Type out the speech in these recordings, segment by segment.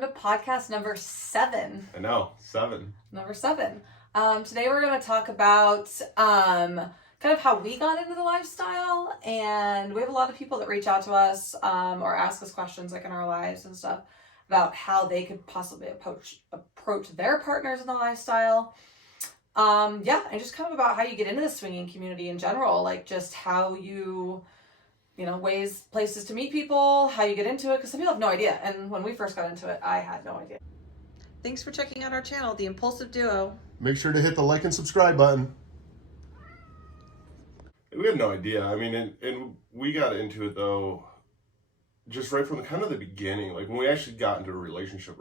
welcome to podcast number 7. I know, 7. Number 7. Today we're going to talk about kind of how we got into the lifestyle, and we have a lot of people that reach out to us or ask us questions like in our lives and stuff about how they could possibly approach their partners in the lifestyle. And just kind of about how you get into the swinging community in general, like just how you places to meet people, how you get into it, because some people have no idea. And when we first got into it, I had no idea. Thanks for checking out our channel, The Impulsive Duo. Make sure to hit the like and subscribe button. We had no idea. I mean, and we got into it though, just right from the beginning. Like when we actually got into a relationship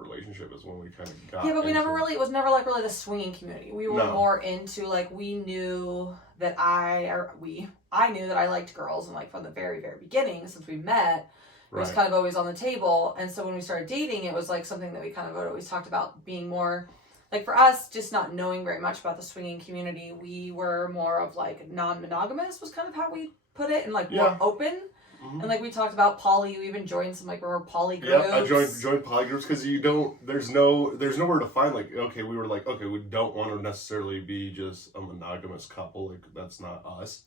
is when we kind of got. Yeah, but it was never like really the swinging community. We were more into like, we knew that I knew that I liked girls, and like from the very, very beginning, since we met, it was kind of always on the table. And so when we started dating, it was like something that we kind of always talked about being more, like for us, just not knowing very much about the swinging community, we were more of like non-monogamous was kind of how we put it, and like more open. Mm-hmm. And like we talked about poly, you even joined some like more poly groups. Yeah, I joined poly groups because there's nowhere to find like, okay, we were like, okay, we don't want to necessarily be just a monogamous couple, like that's not us.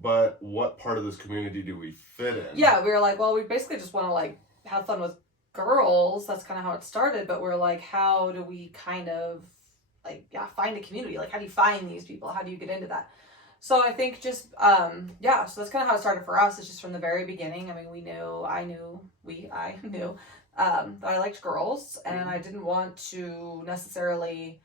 But what part of this community do we fit in? Yeah, we were like, well, we basically just want to like have fun with girls. That's kind of how it started. But we're like, how do we kind of like, find a community? Like, how do you find these people? How do you get into that? So I think just, so that's kind of how it started for us. It's just from the very beginning. I mean, I knew that I liked girls, and I didn't want to necessarily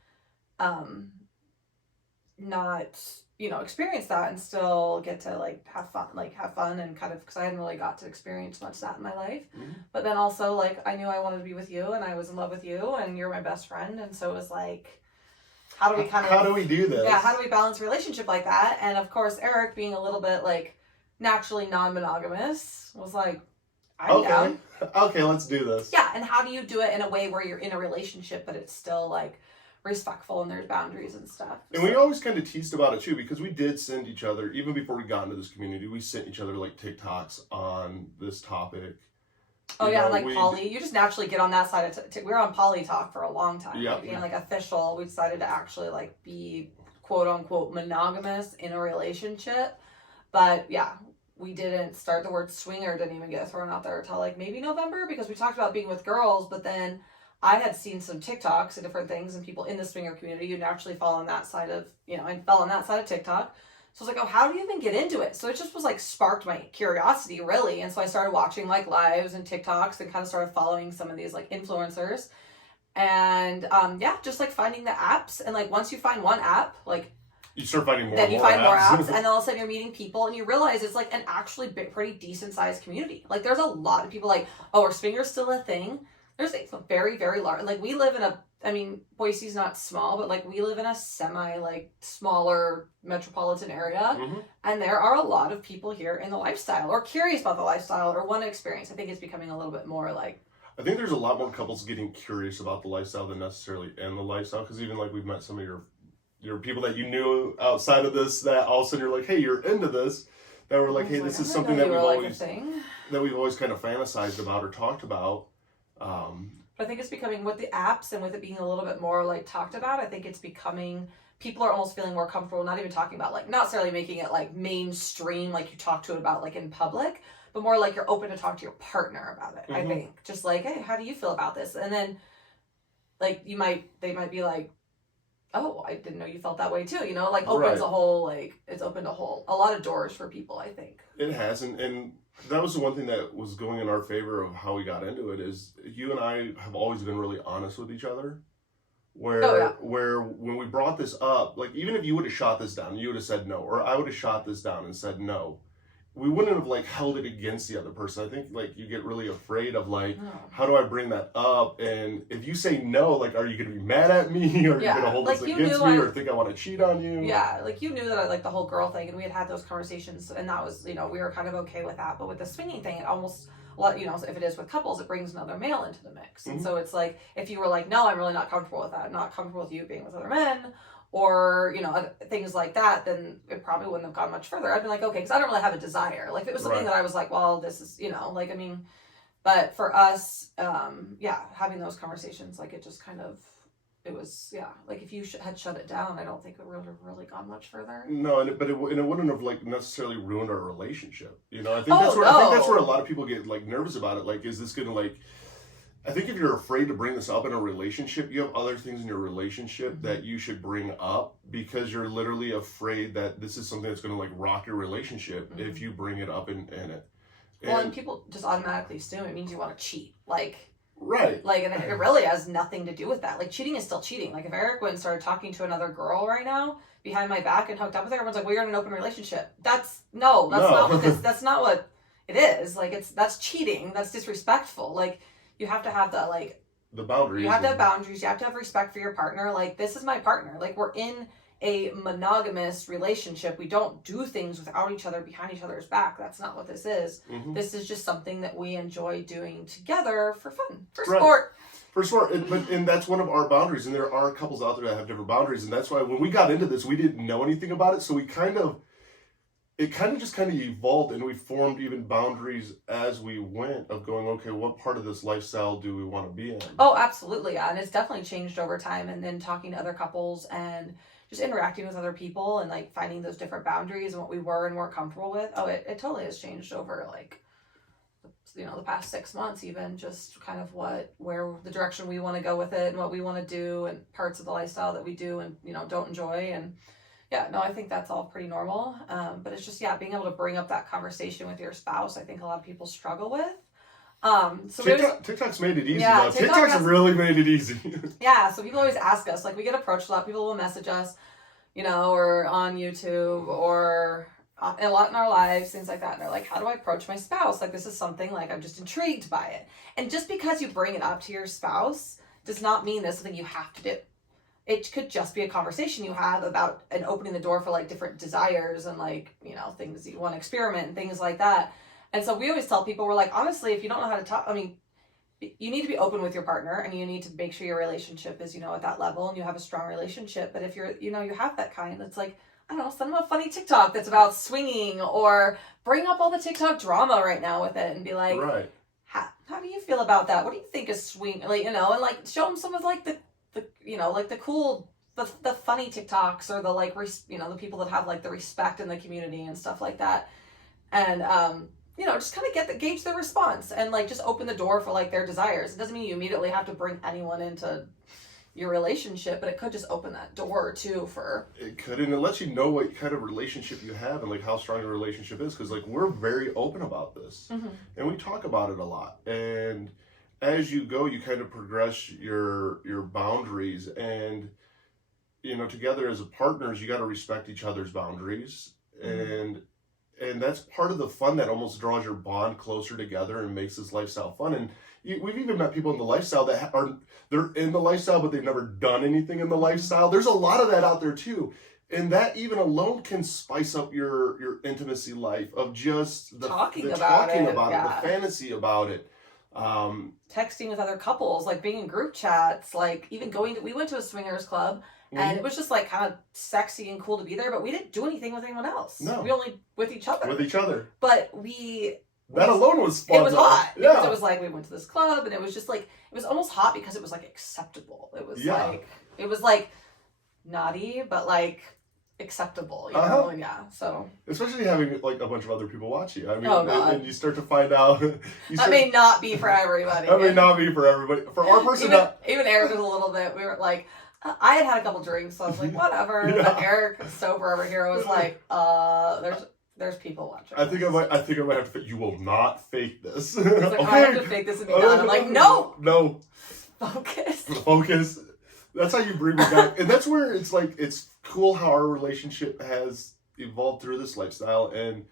not, experience that and still get to like have fun and kind of, because I hadn't really got to experience much of that in my life. Mm-hmm. But then also like I knew I wanted to be with you, and I was in love with you, and you're my best friend, and so it was like, how do we do this? Yeah, how do we balance a relationship like that? And of course, Eric, being a little bit like naturally non-monogamous, was like, I'm down. Okay, let's do this. Yeah, and how do you do it in a way where you're in a relationship, but it's still like respectful and there's boundaries and stuff? And we always kind of teased about it too, because we did send each other, even before we got into this community, we sent each other like TikToks on this topic. Oh, like poly. You just naturally get on that side of we were on poly talk for a long time. Yeah. Being like official, we decided to actually like be quote unquote monogamous in a relationship. But yeah, we didn't start the word swinger, didn't even get thrown out there until like maybe November, because we talked about being with girls, but then I had seen some TikToks and different things, and people in the swinger community who naturally fall on that side of, I fell on that side of TikTok. So I was like, oh, how do you even get into it? So it just was like sparked my curiosity, really. And so I started watching like lives and TikToks and kind of started following some of these like influencers. And just like finding the apps. And like once you find one app, like you start finding more. Then you find more apps, and then all of a sudden you're meeting people, and you realize it's like an actually pretty decent sized community. Like there's a lot of people like, oh, are swingers still a thing? There's a very, very large, like we live in Boise's not small, but like we live in a semi like smaller metropolitan area. Mm-hmm. And there are a lot of people here in the lifestyle, or curious about the lifestyle, or want to experience. I think it's becoming a little bit more like, I think there's a lot more couples getting curious about the lifestyle than necessarily in the lifestyle, because even like we've met some of your people that you knew outside of this, that all of a sudden you're like, hey, you're into this, that were like, hey, this is something that we've always kind of fantasized about or talked about. But I think it's becoming, with the apps and with it being a little bit more like talked about, I think it's becoming, people are almost feeling more comfortable not even talking about, like not necessarily making it like mainstream like you talk to it about like in public, but more like you're open to talk to your partner about it. Mm-hmm. I think just like, hey, how do you feel about this? And then like they might be like, oh, I didn't know you felt that way too, like opens a whole, like it's opened a lot of doors for people, I think. It has, and that was the one thing that was going in our favor of how we got into it, is you and I have always been really honest with each other. Where when we brought this up, like even if you would have shot this down, you would have said no, or I would have shot this down and said no, we wouldn't have like held it against the other person. I think like you get really afraid of like, how do I bring that up? And if you say no, like, are you going to be mad at me? Or are you going to hold this against me, or think I want to cheat on you? Yeah, like you knew that I like the whole girl thing, and we had those conversations, and that was, we were kind of okay with that. But with the swinging thing, it almost, if it is with couples, it brings another male into the mix. And so it's like, if you were like, no, I'm really not comfortable with that, I'm not comfortable with you being with other men, or, things like that, then it probably wouldn't have gone much further. I'd be like, okay, because I don't really have a desire. Like, if it was something that I was like, well, this is, But for us, having those conversations, like it just kind of, it was, like if you had shut it down, I don't think it would have really gone much further. No, but it wouldn't have like necessarily ruined our relationship. You know, I think that's where a lot of people get like nervous about it. Like, is this gonna like? I think if you're afraid to bring this up in a relationship, you have other things in your relationship that you should bring up because you're literally afraid that this is something that's gonna like rock your relationship if you bring it up in it. And people just automatically assume it means you want to cheat, like. Right. Like, and it really has nothing to do with that. Like, cheating is still cheating. Like, if Eric went and started talking to another girl right now behind my back and hooked up with her, everyone's like, well, you're in an open relationship. That's not what it is. Like, that's cheating. That's disrespectful. Like, you have to have the boundaries. You have to have boundaries. You have to have respect for your partner. Like, this is my partner. Like, we're in a monogamous relationship. We don't do things without each other, behind each other's back. That's not what this is. Mm-hmm. This is just something that we enjoy doing together for fun, for sport. For sport, and that's one of our boundaries. And there are couples out there that have different boundaries, and that's why when we got into this, we didn't know anything about it. So it kind of just evolved, and we formed even boundaries as we went of going, okay, what part of this lifestyle do we want to be in? Oh, absolutely, yeah, and it's definitely changed over time. And then talking to other couples and just interacting with other people and like finding those different boundaries and what we were and weren't comfortable with. Oh, it totally has changed over like, the past 6 months, even just kind of where the direction we want to go with it and what we want to do and parts of the lifestyle that we do and, don't enjoy. And I think that's all pretty normal. But it's just, being able to bring up that conversation with your spouse, I think a lot of people struggle with. TikTok's made it easy. Yeah, TikTok's really made it easy. Yeah, so people always ask us, like we get approached a lot. People will message us, or on YouTube or a lot in our lives, things like that. And they're like, how do I approach my spouse? Like, this is something like I'm just intrigued by it. And just because you bring it up to your spouse does not mean that's something you have to do. It could just be a conversation you have about and opening the door for like different desires and like, things you want to experiment and things like that. And so we always tell people, we're like, honestly, if you don't know how to talk, you need to be open with your partner and you need to make sure your relationship is, at that level and you have a strong relationship. But if you're, you have that kind that's like, I don't know, send them a funny TikTok that's about swinging or bring up all the TikTok drama right now with it and be like, right. How do you feel about that? What do you think is swing? Like, and like show them some of like the like the cool, the funny TikToks or the like, the people that have like the respect in the community and stuff like that. And, just kind of gauge their response and like just open the door for like their desires. It doesn't mean you immediately have to bring anyone into your relationship, but it could just open that door too for. It could, and it lets you know what kind of relationship you have and like how strong your relationship is, because like we're very open about this, and we talk about it a lot. And as you go, you kind of progress your boundaries, and together as partners, you got to respect each other's boundaries, and that's part of the fun that almost draws your bond closer together and makes this lifestyle fun. And we've even met people in the lifestyle that they're in the lifestyle, but they've never done anything in the lifestyle. There's a lot of that out there too. And that even alone can spice up your intimacy life of just talking about it, the fantasy about it. Texting with other couples, like being in group chats, like even we went to a swingers club. And it was just like kind of sexy and cool to be there, but we didn't do anything with anyone else. No. We only with each other. But that alone was fun. It was hot. Yeah. Because it was like we went to this club and it was just like, it was almost hot because it was like acceptable. It was like naughty, but like acceptable, know? And so. Especially having like a bunch of other people watch you. And you start to find out. That may not be for everybody. That may not be for everybody. For our person, even Eric was a little bit, we were like, I had a couple drinks, so I was like, whatever. Yeah. But Eric, sober over here, was like, there's people watching. I think I might have to. You will not fake this. He's like, okay. I have to fake this and be done. I'm like, no. Focus. That's how you bring me back, and that's where it's like it's cool how our relationship has evolved through this lifestyle. And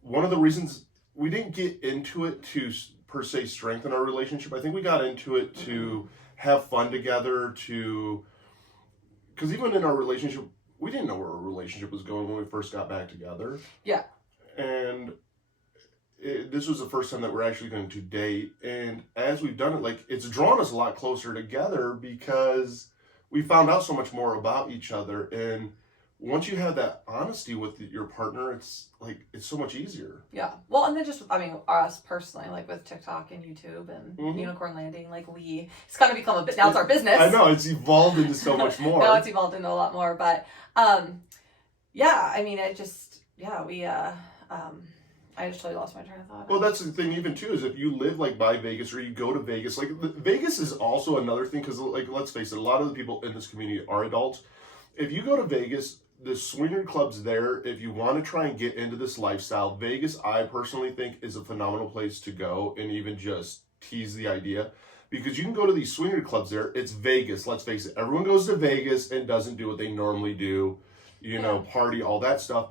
one of the reasons we didn't get into it to per se strengthen our relationship, I think we got into it to have fun together, because even in our relationship, we didn't know where our relationship was going when we first got back together. Yeah. And this was the first time that we're actually going to date. And as we've done it, like, it's drawn us a lot closer together because we found out so much more about each other. And once you have that honesty with your partner, it's so much easier. Yeah. Well, and then just, I mean, us personally, like with TikTok and YouTube and Unicorn Landing, like it's kind of become a bit, now it's our business. I know, it's evolved into so much more. Now it's evolved into a lot more, but, yeah, I mean, it just, I just totally lost my train of thought. Well, that's the thing, even too, is if you live like by Vegas or you go to Vegas, like Vegas is also another thing because, like, let's face it, a lot of the people in this community are adults. If you go to Vegas, the swinger clubs there, if you want to try and get into this lifestyle, Vegas, I personally think, is a phenomenal place to go and even just tease the idea. Because you can go to these swinger clubs there. It's Vegas, let's face it. Everyone goes to Vegas and doesn't do what they normally do, party, all that stuff.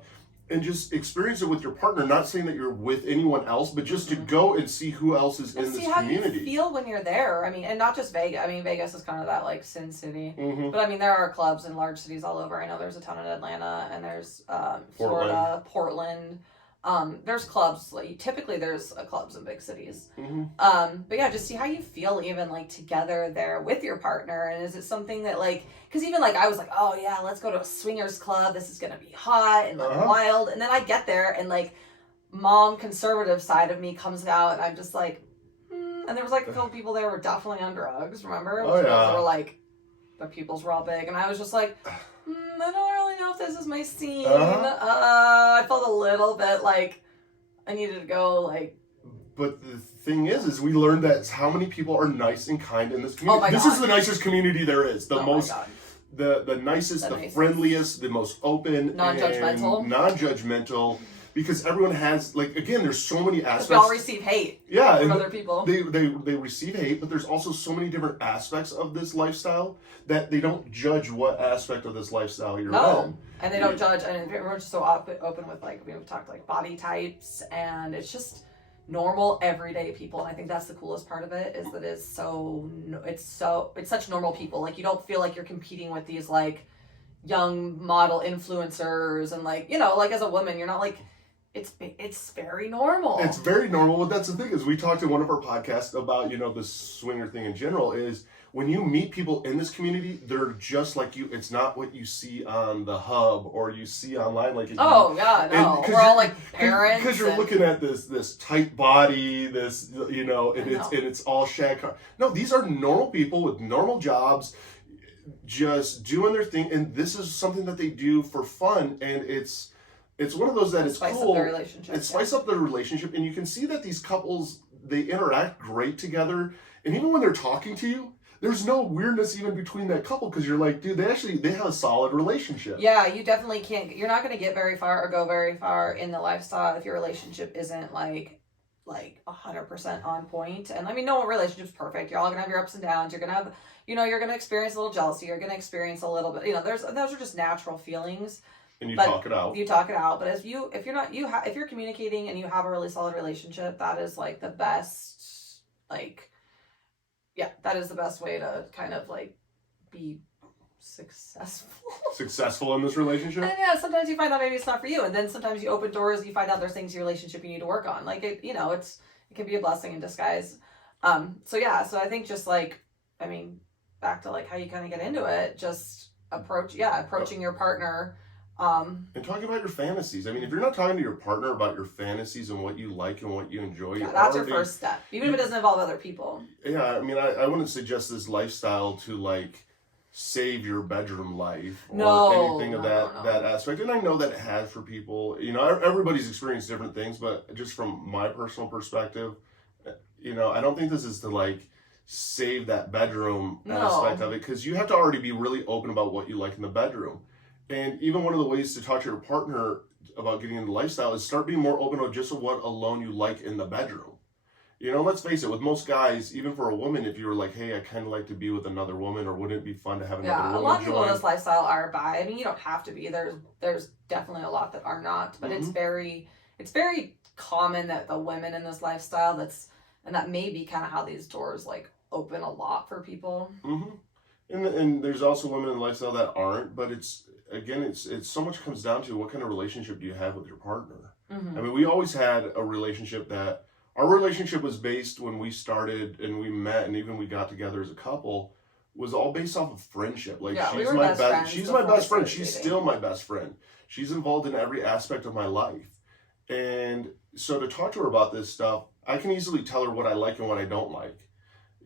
And just experience it with your partner, not saying that you're with anyone else, but just to go and see who else is in this community. See how you feel when you're there. I mean, and not just Vegas. I mean, Vegas is kind of that, like, Sin City. But, I mean, there are clubs in large cities all over. I know there's a ton in Atlanta, and there's Florida, Portland. There's clubs, like, typically there's clubs in big cities. But yeah, just see how you feel even, like, together there with your partner. And is it something that, like, because even, like, I was like, oh yeah, let's go to a swingers club, this is gonna be hot and like wild. And then I get there and, like, mom conservative side of me comes out and I'm just like, and there was like a couple people there who were definitely on drugs, remember? They were like, their pupils were all big, and I was just like, I don't really know if this is my scene. I felt a little bit like I needed to go, like. But the thing is we learned that how many people are nice and kind in this community. This is the nicest community there is. The most, the nicest, the friendliest, the most open, non-judgmental. Because everyone has, like, again, there's so many aspects. We all receive hate from other people. They receive hate, but there's also so many different aspects of this lifestyle that they don't judge what aspect of this lifestyle you're in. And they don't judge, and we're just so open with, like, we've talked, like, body types, and it's just normal, everyday people. And I think that's the coolest part of it, is that it's such normal people. Like, you don't feel like you're competing with these, like, young model influencers, and, like, like, as a woman, you're not, like, it's very normal. It's very normal. But that's the thing, is we talked in one of our podcasts about, the swinger thing in general, is when you meet people in this community, they're just like you. It's not what you see on the hub or you see online. Like, we're all like parents. Because you're looking at this tight body, and it's all shag. No, these are normal people with normal jobs, just doing their thing, and this is something that they do for fun, and it's one of those that it's spice cool. Up their relationship. It spice up their relationship, and you can see that these couples, they interact great together, and even when they're talking to you, there's no weirdness even between that couple, because you're like, dude, they have a solid relationship. Yeah, you definitely can't. You're not going to get very far or go very far in the lifestyle if your relationship isn't like 100% on point. And I mean, no relationship's perfect. You're all going to have your ups and downs. You're going to have, you're going to experience a little jealousy. You're going to experience a little bit. Those are just natural feelings. And you talk it out. You talk it out. But if you're communicating and you have a really solid relationship, that is like the best, that is the best way to kind of like be successful in this relationship. And yeah, sometimes you find out maybe it's not for you, and then sometimes you open doors, you find out there's things in your relationship you need to work on. Like, it can be a blessing in disguise. So I think just like, I mean, back to like how you kind of get into it, just approaching your partner. And talking about your fantasies. I mean, if you're not talking to your partner about your fantasies and what you like and what you enjoy, that's your first step, even if it doesn't involve other people. Yeah, I mean, I wouldn't suggest this lifestyle to like save your bedroom life or anything of that aspect. And I know that it has for people. Everybody's experienced different things, but just from my personal perspective, I don't think this is to like save that bedroom aspect of it, because you have to already be really open about what you like in the bedroom. And even one of the ways to talk to your partner about getting into the lifestyle is start being more open on just what alone you like in the bedroom. Let's face it, with most guys, even for a woman, if you were like, hey, I kind of like to be with another woman, or wouldn't it be fun to have another woman join? A lot of people in this lifestyle are bi. I mean, you don't have to be. There's definitely a lot that are not, but it's very common that the women in this lifestyle, and that may be kind of how these doors like open a lot for people. And there's also women in the lifestyle that aren't, but it's so much comes down to what kind of relationship do you have with your partner. I mean, we always had a relationship that our relationship was based when we started and we met and even we got together as a couple was all based off of friendship. Like, yeah, she's my best. She's my best friend. She's still my best friend. She's involved in every aspect of my life. And so to talk to her about this stuff, I can easily tell her what I like and what I don't like.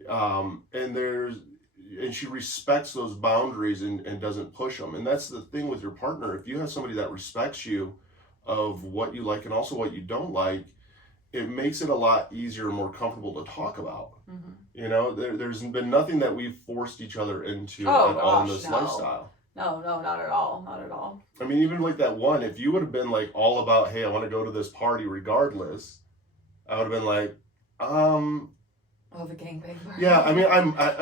And she respects those boundaries and doesn't push them. And that's the thing with your partner. If you have somebody that respects you of what you like and also what you don't like, it makes it a lot easier and more comfortable to talk about. Mm-hmm. You know, there's been nothing that we've forced each other into all in this lifestyle. No, not at all. Not at all. I mean, even like that one, if you would have been like all about, hey, I want to go to this party regardless, I would have been like, Oh, the gangbang party. Yeah, I mean,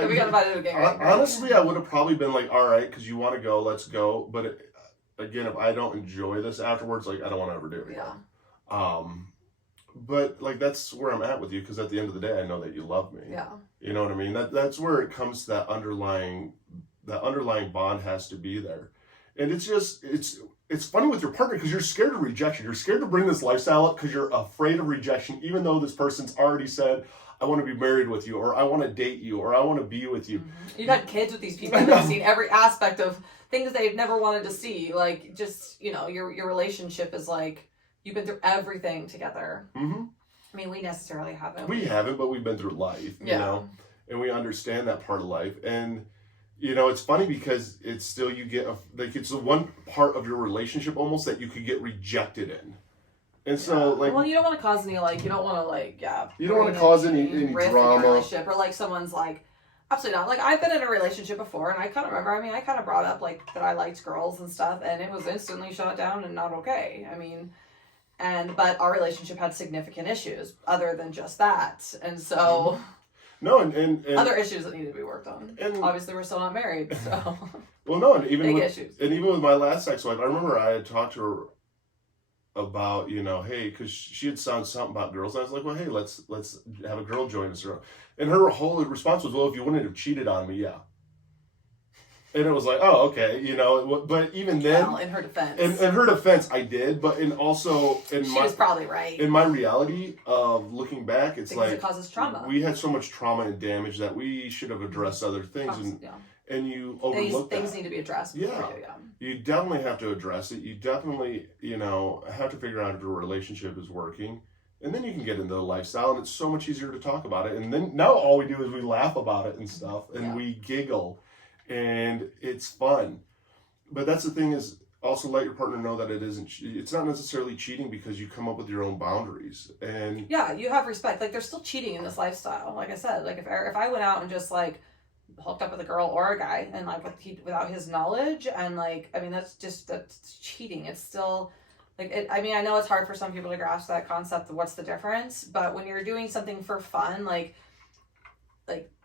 we got invited to a gangbang party. Honestly, I would have probably been like, all right, because you want to go, let's go. But again, if I don't enjoy this afterwards, like, I don't want to ever do it. Yeah. But like, that's where I'm at with you, because at the end of the day, I know that you love me. Yeah. You know what I mean? That's where it comes to that underlying bond has to be there. And it's funny with your partner, because you're scared of rejection. You're scared to bring this lifestyle up because you're afraid of rejection, even though this person's already said, I want to be married with you, or I want to date you, or I want to be with you. Mm-hmm. You've had kids with these people. You've seen every aspect of things they've never wanted to see. Like, just, you know, your relationship is like, you've been through everything together. Mm-hmm. I mean, we necessarily haven't. We haven't, but we've been through life, you know, and we understand that part of life. And, you know, it's funny because it's still, you get, it's the one part of your relationship almost that you could get rejected in. And so, like, well, you don't want to cause any, you don't want to, you don't want to cause any drama. Relationship, or, someone's, absolutely not. I've been in a relationship before, and I kind of remember, I kind of brought up, that I liked girls and stuff, and it was instantly shut down and not okay. I mean, but our relationship had significant issues other than just that. And so... No, and other issues that need to be worked on. And obviously, we're still not married, so... Well, no, and even big with issues. And even with my last ex-wife, I remember I had talked to her about, you know, hey, because she had said something about girls, and I was like, well, hey, let's have a girl join us. And her whole response was, well, if you wouldn't have cheated on me, yeah. And it was like, oh, okay, you know, but even then... Well, in her defense. In her defense, I did, but she was probably right. In my reality of looking back, it's because it causes trauma. We had so much trauma and damage that we should have addressed other things, and you overlook things need to be addressed. You definitely have to address it. You definitely, you know, have to figure out if your relationship is working. And then you can get into the lifestyle, and it's so much easier to talk about it. And then now all we do is we laugh about it and stuff, and we giggle, and it's fun. But that's the thing, is also let your partner know that it's not necessarily cheating, because you come up with your own boundaries. And yeah, you have respect. There's still cheating in this lifestyle. Like I said, if I went out and just hooked up with a girl or a guy and without his knowledge, and that's cheating. It's still I know it's hard for some people to grasp that concept of what's the difference, but when you're doing something for fun, like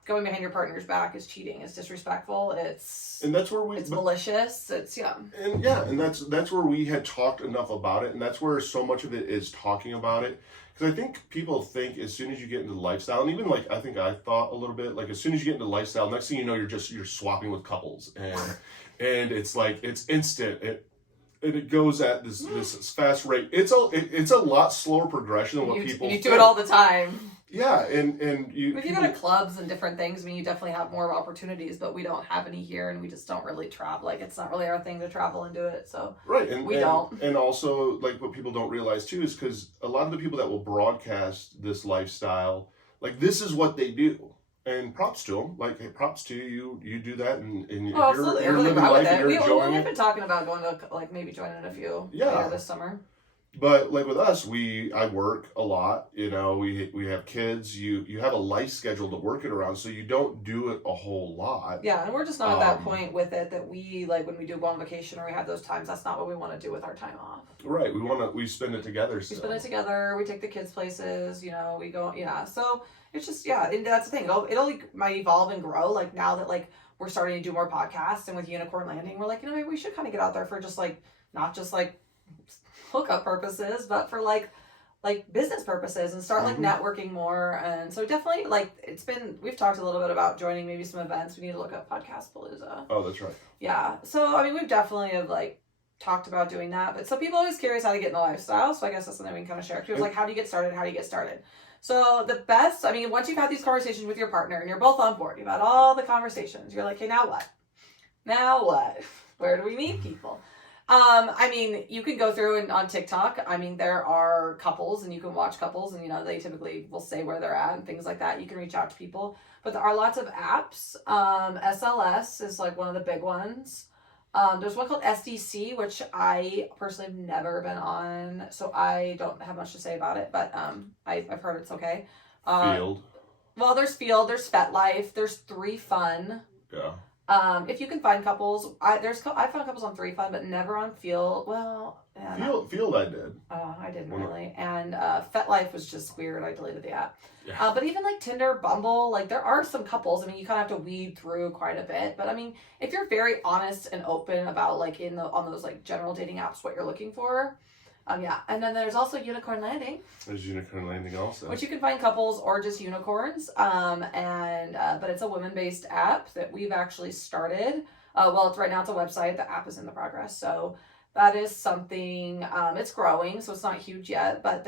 going behind your partner's back is cheating. It's disrespectful. It's malicious. And that's where we had talked enough about it, and that's where so much of it is talking about it. Because I think people think as soon as you get into the lifestyle, and even I think I thought a little bit, as soon as you get into the lifestyle, next thing you know, you're swapping with couples, and it's it's instant. It goes at this fast rate. It's a lot slower progression than what people think. You do it all the time. Yeah, and you... If you go to clubs and different things, you definitely have more opportunities, but we don't have any here, and we just don't really travel. It's not really our thing to travel and do it, so... Right, we don't. And also, what people don't realize, too, is because a lot of the people that will broadcast this lifestyle, this is what they do. And props to them. Hey, props to you. You do that, and you're living life, and you're enjoying it. We've been talking about going to, maybe joining a few later this summer. But with us, I work a lot. You know, we have kids. You have a life schedule to work it around, so you don't do it a whole lot. Yeah, and we're just not at that point with it that we when we do go on vacation or we have those times. That's not what we want to do with our time off. Right. We spend it together. We spend it together. We take the kids places. You know, we go. Yeah. So it's just and that's the thing. It'll might evolve and grow. Now that we're starting to do more podcasts, and with Unicorn Landing, we're maybe we should kind of get out there for just not just hookup purposes, but for business purposes, and start networking more. And so definitely we've talked a little bit about joining maybe some events. We need to look up Podcast Palooza. Oh, that's right. Yeah. So we've definitely have talked about doing that, but some people are always curious how to get in the lifestyle. So I guess that's something we can kind of share. People how do you get started? So the best, I mean, once you've had these conversations with your partner and you're both on board, you've had all the conversations, you're like, hey, now what? Now what? Where do we meet people? I mean, you can go through and on TikTok, I mean, there are couples and you can watch couples and, you know, they typically will say where they're at and things like that. You can reach out to people, but there are lots of apps. SLS is like one of the big ones. There's one called SDC, which I personally have never been on, so I don't have much to say about it, but I've heard it's okay. Field. Well, there's Field, there's FetLife, there's 3Fun. Yeah. If you can find couples, I found couples on 3Fun, but never on Field. Well, yeah, Field I did. Oh, I didn't really. And FetLife was just weird. I deleted the app. Yeah. But even like Tinder, Bumble, like there are some couples. I mean, you kind of have to weed through quite a bit. But I mean, if you're very honest and open about like on those like general dating apps what you're looking for, yeah. And then there's also Unicorn Landing. There's Unicorn Landing also. Which you can find couples or just unicorns. But it's a women-based app that we've actually started. Well, it's right now it's a website. The app is in the progress. So that is something, it's growing, so it's not huge yet, but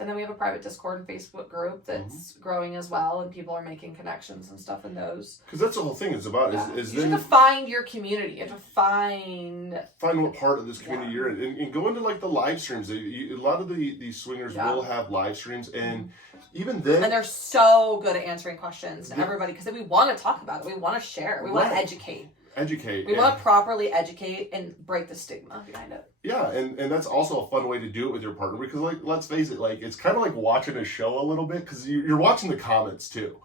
and then we have a private Discord and Facebook group that's growing as well, and people are making connections and stuff in those. Because that's the whole thing it's about, is you have to find your community, you have to find what part of this community you're in, and go into like the live streams. A lot of these swingers will have live streams, and even then... And they're so good at answering questions to everybody, because we want to talk about it, we want to share, we want to educate. We want to properly educate and break the stigma behind it. Yeah, and that's also a fun way to do it with your partner, because like, let's face it, like it's kind of like watching a show a little bit, because you're watching the comments too,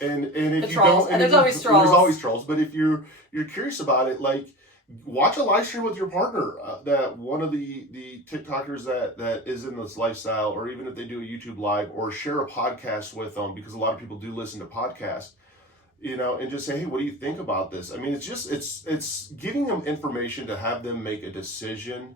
and if the you trolls. don't, and there's always trolls. There's always trolls. But if you're curious about it, like watch a live stream with your partner. That one of the TikTokers that is in this lifestyle, or even if they do a YouTube live, or share a podcast with them, because a lot of people do listen to podcasts. You know, and just say, hey, what do you think about this? I mean, it's giving them information to have them make a decision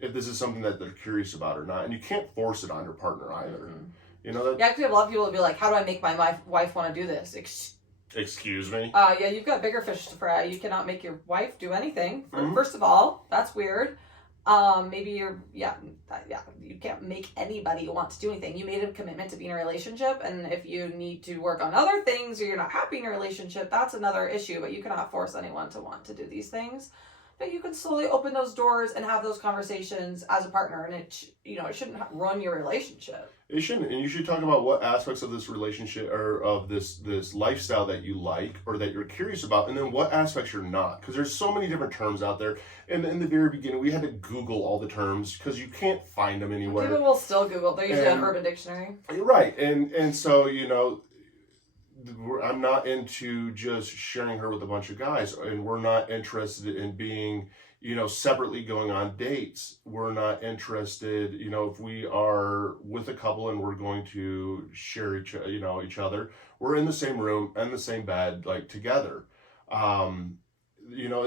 if this is something that they're curious about or not. And you can't force it on your partner either. Mm-hmm. You know that? Yeah, because a lot of people will be like, how do I make my wife want to do this? Excuse me? Yeah, you've got bigger fish to fry. You cannot make your wife do anything. First of all, that's weird. Maybe you can't make anybody want to do anything. You made a commitment to be in a relationship, and if you need to work on other things or you're not happy in a relationship, that's another issue, but you cannot force anyone to want to do these things. But you can slowly open those doors and have those conversations as a partner, and it shouldn't ruin your relationship. It shouldn't, and you should talk about what aspects of this relationship or of this lifestyle that you like or that you're curious about, and then what aspects you're not, because there's so many different terms out there. And in the very beginning, we had to Google all the terms because you can't find them anywhere. People will still Google. They're usually on Urban Dictionary. Right, and so I'm not into just sharing her with a bunch of guys, and we're not interested in being, separately going on dates. We're not interested, if we are with a couple and we're going to share each other, we're in the same room and the same bed, like together. And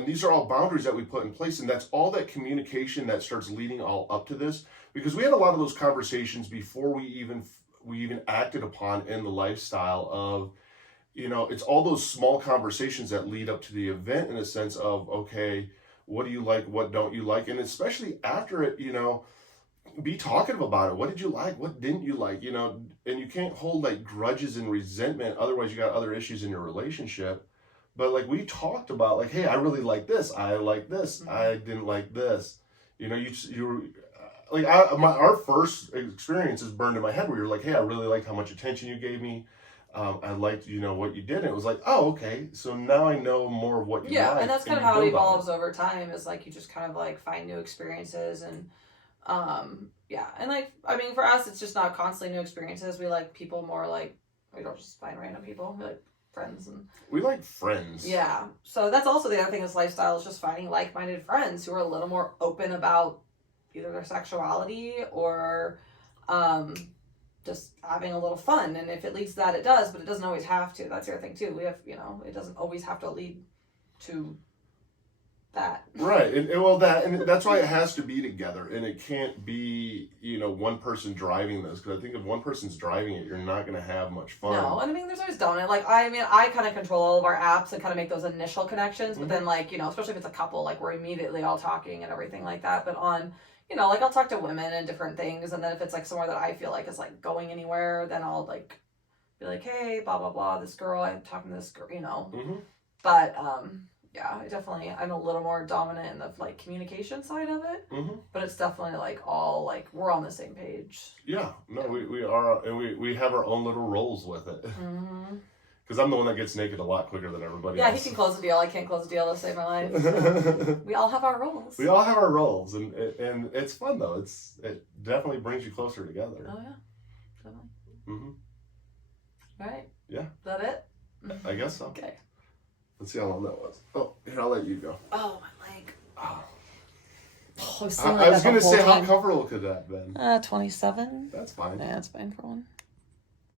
these are all boundaries that we put in place, and that's all that communication that starts leading all up to this, because we had a lot of those conversations before we even acted upon in the lifestyle of, it's all those small conversations that lead up to the event, in a sense of, okay, what do you like? What don't you like? And especially after it, be talkative about it. What did you like? What didn't you like? And you can't hold like grudges and resentment. Otherwise you got other issues in your relationship. But like we talked about, like, hey, I really like this. I like this. Mm-hmm. I didn't like this. You like our first experience is burned in my head where you're like, hey, I really liked how much attention you gave me. I liked, what you did. And it was like, oh, okay. So now I know more of what you like. Yeah, and that's kind of how it evolves over time, is like you just kind of like find new experiences and and like, I mean, for us, it's just not constantly new experiences. We like people more like, we don't just find random people. We like friends. And we like friends. Yeah. So that's also the other thing is lifestyle, is just finding like-minded friends who are a little more open about either their sexuality or just having a little fun. And if it leads to that, it does, but it doesn't always have to. That's the other thing too. We have, it doesn't always have to lead to that. Right. And that's why it has to be together, and it can't be, one person driving this, because I think if one person's driving it, you're not going to have much fun. No, and I mean, there's always donut. Like, I kind of control all of our apps and kind of make those initial connections, but then like, especially if it's a couple, like we're immediately all talking and everything like that. But on, you know, like I'll talk to women and different things, and then if it's like somewhere that I feel like is like going anywhere, then I'll like be like, hey, blah blah blah, this girl, I'm talking to this girl, you know. Mm-hmm. But yeah, I'm a little more dominant in the like communication side of it. Mm-hmm. But it's definitely like all like we're on the same page. Yeah, no, we are, and we have our own little roles with it. Mm-hmm. Because I'm the one that gets naked a lot quicker than everybody else. else. He can close the deal. I can't close the deal to save my life. So we all have our roles. We all have our roles, and it's fun though. It definitely brings you closer together. Oh yeah, definitely. Mm-hmm. All right. Yeah. Is that it? I guess so. Okay. Let's see how long that was. Oh, here, I'll let you go. Oh, my leg. Oh. I was going to say, how comfortable could that have been? 27. That's fine. Yeah, that's fine for one.